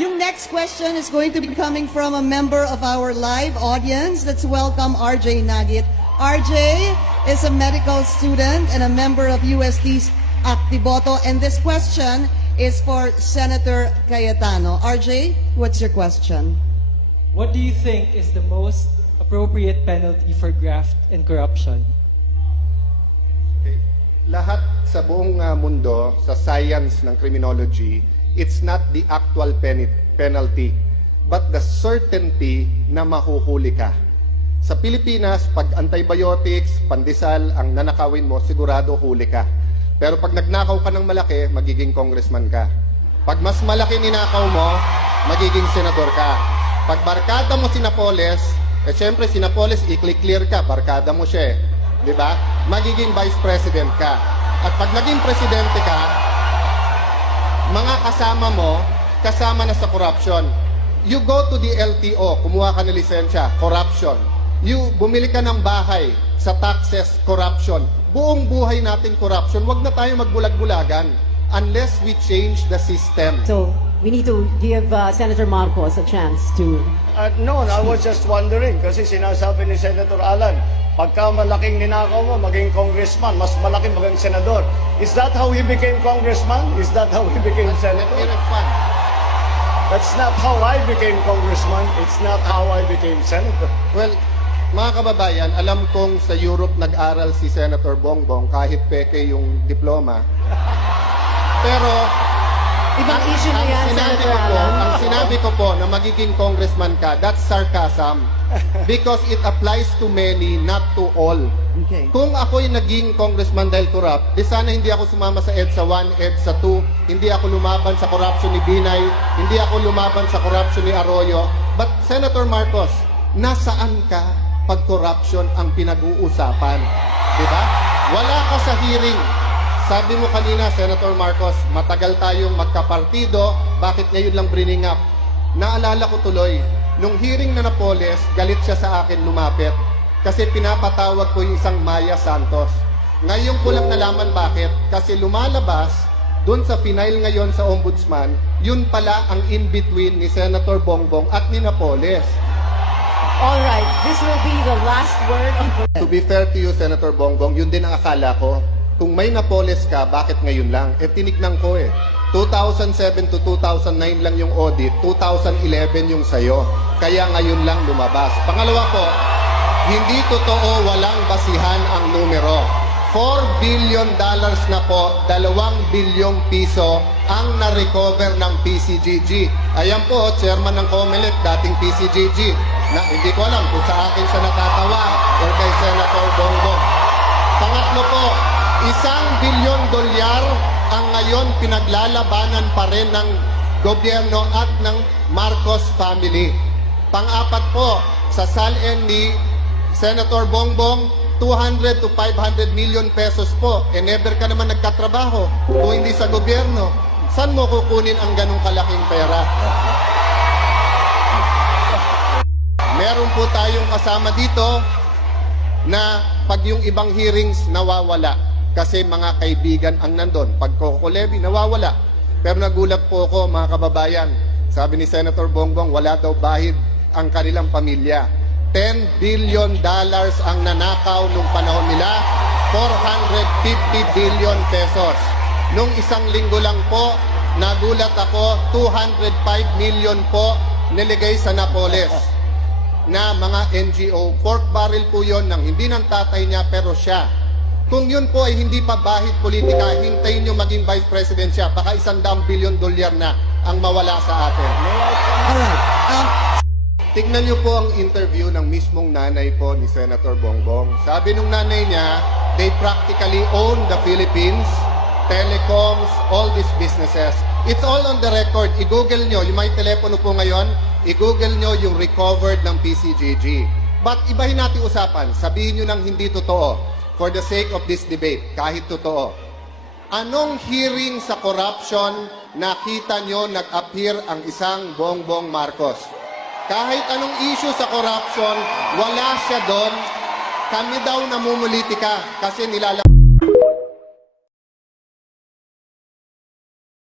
Yung next question is going to be coming from a member of our live audience. Let's welcome RJ Nagit. RJ is a medical student and a member of UST's Actiboto. And this question is for Senator Cayetano. RJ, what's your question? What do you think is the most appropriate penalty for graft and corruption? Okay. Lahat sa buong mundo, sa science ng criminology, it's not the actual penalty, but the certainty na mahuhuli ka. Sa Pilipinas, pag antibiotics, pandesal, ang nanakawin mo, sigurado huli ka. Pero pag nagnakaw ka ng malaki, magiging congressman ka. Pag mas malaki ninakaw mo, magiging senador ka. Pag barkada mo si Napoles, syempre si Napoles, i-clear ka, barkada mo siya di ba? Magiging vice president ka. At pag naging presidente ka, mga kasama mo, kasama na sa corruption. You go to the LTO, kumuha ka ng lisensya, corruption. You bumili ka ng bahay, sa taxes, corruption. Buong buhay natin corruption. Huwag na tayo magbulag-bulagan unless we change the system. So, we need to give Senator Marcos a chance to... No, I was just wondering kasi sinasabi ni Senator Alan, pagka malaking ninakaw mo, maging congressman, mas malaki maging senador. Is that how he became congressman? Is that how he became senator? Let me respond. That's not how I became congressman. It's not how I became senator. Well, mga kababayan, alam kong sa Europe nag-aral si Senator Bongbong kahit peke yung diploma. Pero Ibang issue na yan, Senator Alan. ang sinabi ko po na magiging congressman ka, that's sarcasm. Because it applies to many, not to all. Okay. Kung ako'y naging congressman dahil corrupt, di sana hindi ako sumama sa EDSA 1, EDSA 2, hindi ako lumaban sa corruption ni Binay, hindi ako lumaban sa corruption ni Arroyo. But Senator Marcos, nasaan ka pag corruption ang pinag-uusapan? Di ba? Wala ka sa hearing. Sabi mo kanina, Senator Marcos, matagal tayong magkapartido, bakit ngayon lang bringing up? Naalala ko tuloy, nung hearing na Napoles, galit siya sa akin lumapit kasi pinapatawag ko yung isang Maya Santos. Ngayon ko lang nalaman bakit, kasi lumalabas doon sa final ngayon sa Ombudsman, yun pala ang in-between ni Senator Bongbong at ni Napoles. All right, this will be the last word on... To be fair to you, Senator Bongbong, yun din ang akala ko. Kung may Napoles ka, bakit ngayon lang? Tinignan ko 2007 to 2009 lang yung audit, 2011 yung sayo. Kaya ngayon lang lumabas. Pangalawa po, hindi totoo walang basihan ang numero. $4 billion na po, 2 bilyong piso ang na-recover ng PCGG. Ayan po, chairman ng COMELEC, dating PCGG. Na, hindi ko alam kung sa akin siya natatawa or kay Senator Bongbong. Pangatlo po, $1 billion ang ngayon pinaglalabanan pa rin ng gobyerno at ng Marcos family. Pang-apat po, sa salin ni Senator Bongbong, 200 to 500 million pesos po. Never ka naman nagkatrabaho kung hindi sa gobyerno. Saan mo kukunin ang ganong kalaking pera? Meron po tayong kasama dito na pag yung ibang hearings nawawala. Kasi mga kaibigan ang nandun. Pag Coco Levy, nawawala. Pero nagulat po ako, mga kababayan. Sabi ni Senator Bongbong, wala daw bahid ang kanilang pamilya. $10 billion ang nanakaw nung panahon nila. 450 billion pesos. Nung isang linggo lang po, nagulat ako, 205 million po niligay sa Napoles na mga NGO. Pork barrel po yon ng hindi ng tatay niya, pero siya. Kung yun po ay hindi pa bahid politika, hintayin nyo maging vice president siya. Baka $100 billion na ang mawala sa atin. Alright. Tignan nyo po ang interview ng mismong nanay po ni Senator Bongbong. Sabi nung nanay niya, they practically own the Philippines, telecoms, all these businesses. It's all on the record. I-google nyo, yung may telepono po ngayon, i-google nyo yung recovered ng PCGG. But ibahin natin usapan, sabihin nyo nang hindi totoo. For the sake of this debate, kahit totoo. Anong hearing sa corruption nakita nyo nag-appear ang isang Bongbong Marcos? Kahit anong issue sa corruption, wala siya doon. Kami daw namumulitika kasi nilalabas